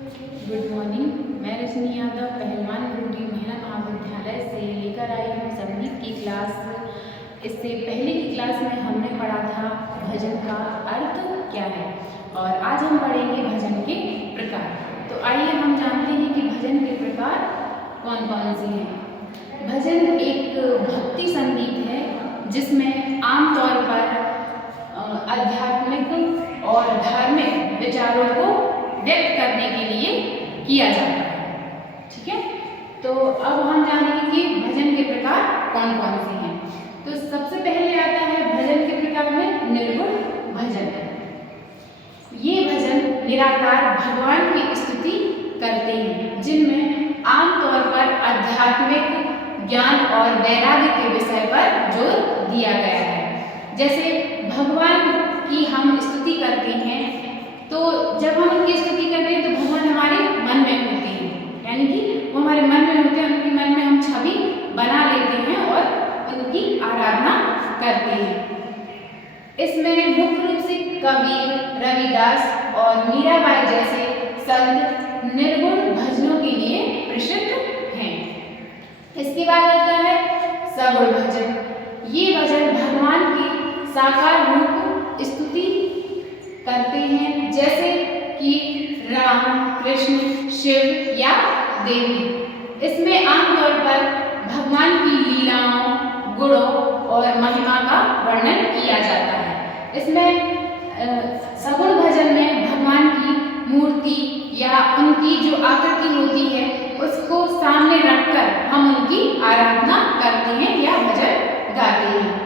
Good morning. मैं रजनी यादव पहलवान गुरुजी महिला महाविद्यालय से लेकर आई हूँ संगीत की क्लास। इससे पहले की क्लास में हमने पढ़ा था भजन का अर्थ क्या है और आज हम पढ़ेंगे भजन के प्रकार। तो आइए हम जानते हैं कि भजन के प्रकार कौन कौन से हैं। भजन एक भक्ति संगीत है जिसमें आमतौर पर आध्यात्मिक और धार्मिक विचारों को व्यक्त करने के लिए किया जाता है। ठीक है, तो अब हम जानेंगे कि भजन के प्रकार कौन कौन से हैं। तो सबसे पहले आता है भजन के प्रकार में निर्गुण भजन। ये भजन निराकार भगवान की स्तुति करते हैं जिनमें आमतौर पर आध्यात्मिक ज्ञान और वैराग्य के विषय पर जोर दिया गया है। जैसे भगवान की हम स्तुति करते हैं तो जब हम उनकी स्तुति करते हैं तो भगवान हमारे मन में होते हैं, यानी कि वो हमारे मन में होते हैं, उनके मन में हम छवि बना लेते हैं और उनकी आराधना करते हैं। इसमें मुख्य रूप से कबीर, रविदास और मीराबाई जैसे संत निर्गुण भजनों के लिए प्रसिद्ध हैं। इसके बाद आता है सगुण भजन। ये भजन भगवान की साकार रूप स्तुति करते हैं जैसे कि राम, कृष्ण, शिव या देवी। इसमें आमतौर पर भगवान की लीलाओं, गुणों और महिमा का वर्णन किया जाता है। इसमें सगुण भजन में भगवान की मूर्ति या उनकी जो आकृति होती है उसको सामने रखकर हम उनकी आराधना करते हैं या भजन गाते हैं।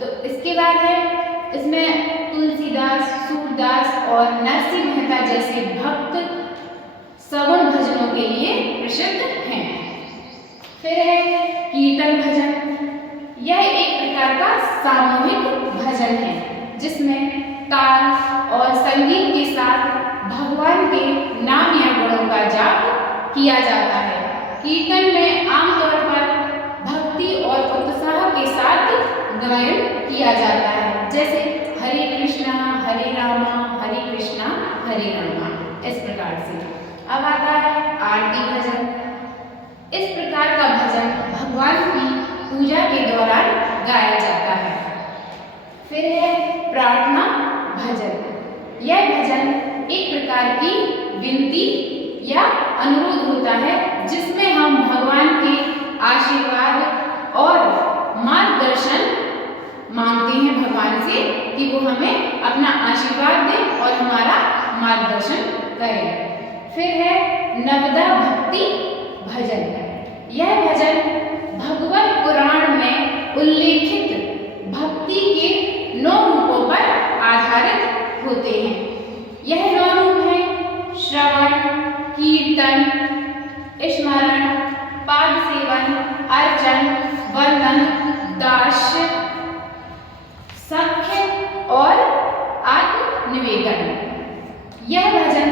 तो इसके बाद है इसमें तुलसीदास, सूरदास और नरसिंह मेहता जैसे भक्त सगुण भजनों के लिए प्रसिद्ध हैं। फिर है कीर्तन भजन। यह एक प्रकार का सामूहिक भजन है जिसमें ताल और संगीत के साथ भगवान के नाम या गुणों का जाप किया जाता है। कीर्तन में आमतौर पर भक्ति और उत्साह के साथ गायन किया जाता है जैसे हरे कृष्णा हरे रामा हरे कृष्णा हरे रामा, इस प्रकार से। अब आता है आरती भजन। इस प्रकार का भजन भगवान की पूजा के दौरान गाया जाता है। फिर है प्रार्थना भजन। यह भजन एक प्रकार की विनती या अनुरोध होता है जिसमें हम भगवान के आशीर्वाद और मार्गदर्शन मांगते हैं भगवान से कि वो हमें अपना आशीर्वाद दें और हमारा मार्गदर्शन करें। फिर है नवदा भक्ति भजन। यह भजन भगवत पुराण में उल्लेखित भक्ति के 9 रूपों पर आधारित होते हैं। यह 9 रूप हैं श्रवण, कीर्तन, स्मरण, पाद सेवन, अर्चन, वंदन, दास्य, सख्य और आत्मनिवेदन। यह भजन